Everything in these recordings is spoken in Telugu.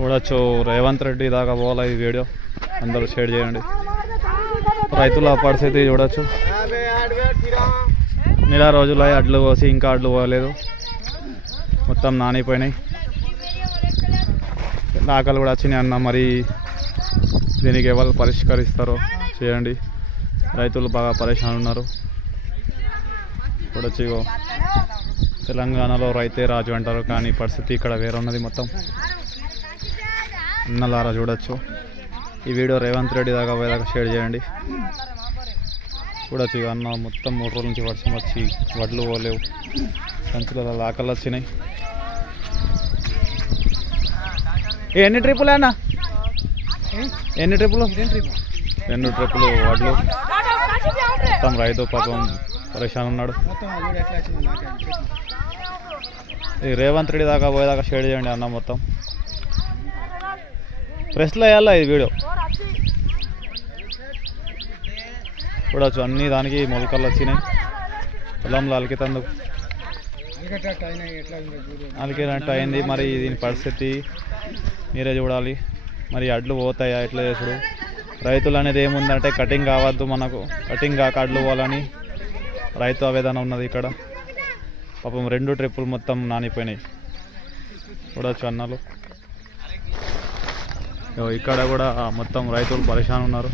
చూడొచ్చు. రేవంత్ రెడ్డి దాకా పోవాలా ఈ వీడియో, అందరూ షేర్ చేయండి. రైతుల పరిస్థితి చూడొచ్చు. నెల రోజులు అడ్లు కోసి ఇంకా అడ్లు పోలేదు, మొత్తం నానిపోయినాయి. ఆకలి కూడా వచ్చినాయి అన్న. మరి దీనికి ఎవరు పరిష్కరిస్తారో చేయండి. రైతులు బాగా పరేషాన్ ఉన్నారు. చూడొచ్చు, ఇగో తెలంగాణలో రైతే రాజు అంటారు, కానీ పరిస్థితి ఇక్కడ వేరే ఉన్నది. మొత్తం అన్నలారా చూడొచ్చు. ఈ వీడియో రేవంత్ రెడ్డి దాకా పోయేదాకా షేర్ చేయండి. చూడొచ్చు, ఇక అన్న మొత్తం 3 రోజుల నుంచి వర్షం వచ్చి వడ్లు పోలేవు, సంచులలో ఆకలి వచ్చినాయి. ఎన్ని ట్రిప్పులు అన్న? ఎన్ని ట్రిప్పులు? 2 ట్రిప్పులు వడ్లు. మొత్తం రైతు పాపం పరేషాన్ ఉన్నాడు. ఈ రేవంత్ రెడ్డి దాకా పోయేదాకా షేర్ చేయండి అన్న. మొత్తం ప్రెస్లో వేయాలా ఈ వీడియో. చూడవచ్చు, అన్ని దానికి మొలకలు వచ్చినాయి. పొలంలో అలికితందుకు అలికినట్టు అయింది. మరి దీని పరిస్థితి మీరే చూడాలి. మరి అడ్లు పోతాయా, ఎట్లా చేసుడు? రైతులు అనేది ఏముందంటే కటింగ్ కావద్దు, మనకు కటింగ్ కాక అడ్లు పోవాలని రైతు ఆవేదన ఉన్నది ఇక్కడ. పాపం 2 ట్రిప్పులు మొత్తం నానిపోయినాయి. చూడవచ్చు అన్నలు. ఇక్కడ కూడా మొత్తం రైతులు పరేషాన్ ఉన్నారు.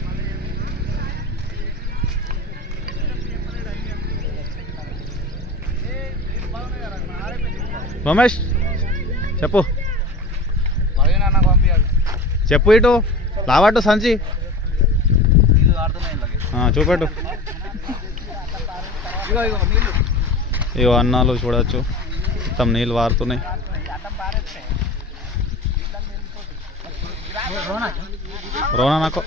రమేష్ చెప్పు చెప్పు, ఇటు లావట్టు సంచి చూపెట్టు. ఇగో అన్నాలు చూడవచ్చు, మొత్తం నీళ్ళు వారుతున్నాయి. రోనా నాకు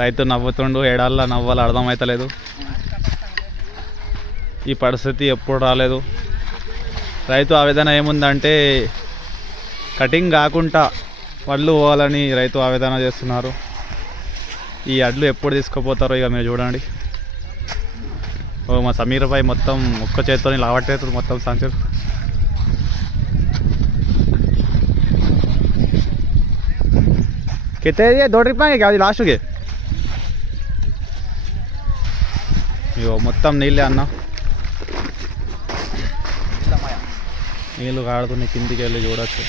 రైతు నవ్వుతుండు, ఏడాళ్ళ నవ్వాలి అర్థమవుతలేదు. ఈ పరిస్థితి ఎప్పుడు రాలేదు. రైతు ఆవేదన ఏముందంటే కటింగ్ కాకుండా వడ్లు పోవాలని రైతు ఆవేదన చేస్తున్నారు. ఈ అడ్లు ఎప్పుడు తీసుకుపోతారో ఇక మీరు చూడండి. ఓ మా సమీర్ భాయ్ మొత్తం ఒక్క చేతితో లావట్టేస్తుంది మొత్తం సంచులు. कितने ये 2 ट्रिप में क्या लास्ट के ఇగో మొత్తం నీళ్ళే అన్న. నీళ్ళు కాడుతున్నాయి కిందికి వెళ్ళి చూడచ్చు.